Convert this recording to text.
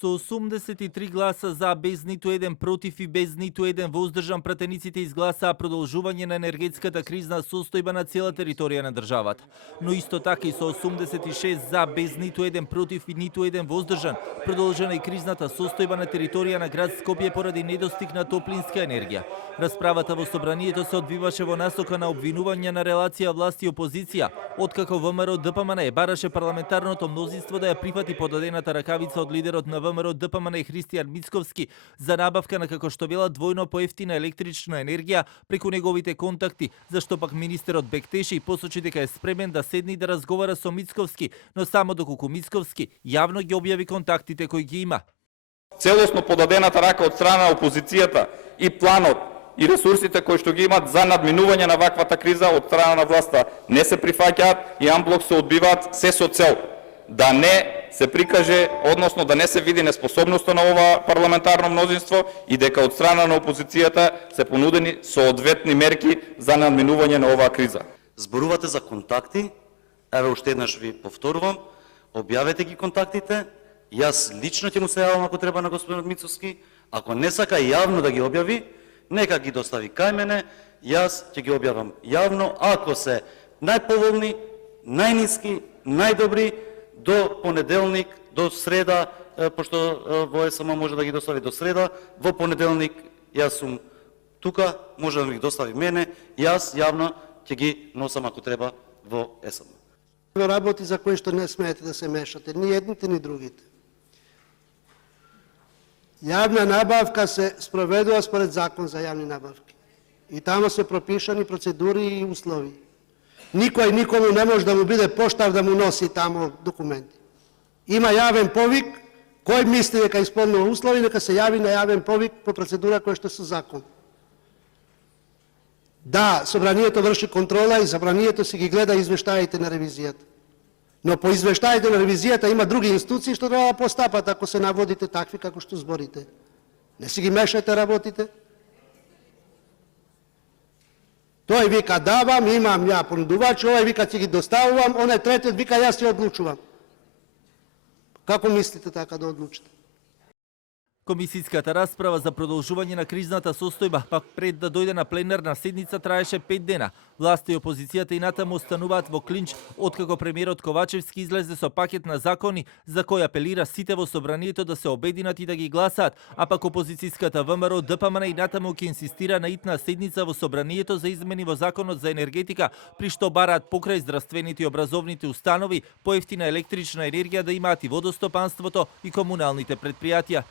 Со 83 гласа за, без ниту еден против и без ниту еден воздржан, пратениците изгласаа продолжување на енергетската кризна состојба на цела територија на државата. Но исто така и со 86 за, без ниту еден против и ниту еден воздржан, продолжена и кризната состојба на територија на град Скопје поради недостиг на топлинска енергија. Расправата во собранието се одвиваше во насока на обвинување на релација власт и опозиција, откако ВМРО ДПМН бараше парламентарното мнозинство да ја прифати подадената ракавица од лидерот на ВМРО ДПМН Христијан Мицковски за набавка на, како што вела, двојно поевтина електрична енергија преку неговите контакти, зашто пак министерот Бектеши посочи дека е спремен да седне и да разговара со Мицковски, но само доколку Мицковски јавно ги објави контактите кои ги има. Целосно подадената рака од страна на опозицијата и планот и ресурсите кои што ги имат за надминување на ваквата криза од страна на власта не се прифаќаат и амблок се одбиваат се со цел да не се прикаже, односно да не се види неспособноста на ова парламентарно мнозинство и дека од страна на опозицијата се понудени соодветни мерки за надминување на оваа криза. Зборувате за контакти, еве уште еднаш ви повторувам, објавете ги контактите, јас лично ќе му се јавам ако треба на господинот Мицовски, ако не сака јавно да ги објави, нека ги достави кај мене, јас ќе ги објавам јавно, ако се најповолни, најниски, најдобри, до понеделник, до среда, пошто во ЕСМ може да ги достави до среда, во понеделник јас сум тука, може да ми ги достави мене, јас јавно ќе ги носам ако треба во ЕСМ. Работи за кои што не смеете да се мешате, ни едните ни другите. Јавна набавка се спроведува според закон за јавни набавки. И тамо се пропишани процедури и услови. Никој никому не може да му биде поштар да му носи тамо документи. Има јавен повик, кој мисли дека исполнува услови, нека се јави на јавен повик по процедура која што е со закон. Да, собранието врши контрола и собранието си ги гледа извештаите на ревизијата. Но по извештаите на ревизијата има други институции што треба да постапат ако се наводите такви како што зборите. Не си ги мешате работите. Тој вика давам, имам ја понудувач, овој вика ќе ги доставувам, оној третиот вика јас ќе одлучувам. Како мислите така да одлучите? Комисиската расправа за продолжување на кризната состојба пак пред да дојде на пленарна седница траеше 5 дена. Власта и опозицијата и натаму остануваат во клинч, откако премиерот Ковачевски излезе со пакет на закони за кој апелира сите во собранието да се обединат и да ги гласаат, а пак опозицијската ВМРО ДПМН и натаму ќе инсистира на итна седница во собранието за измени во законот за енергетика, при што бараат покрај здравствените и образовните установи поевтина електрична енергија да имаат и водостопанството и комуналните предпријатија.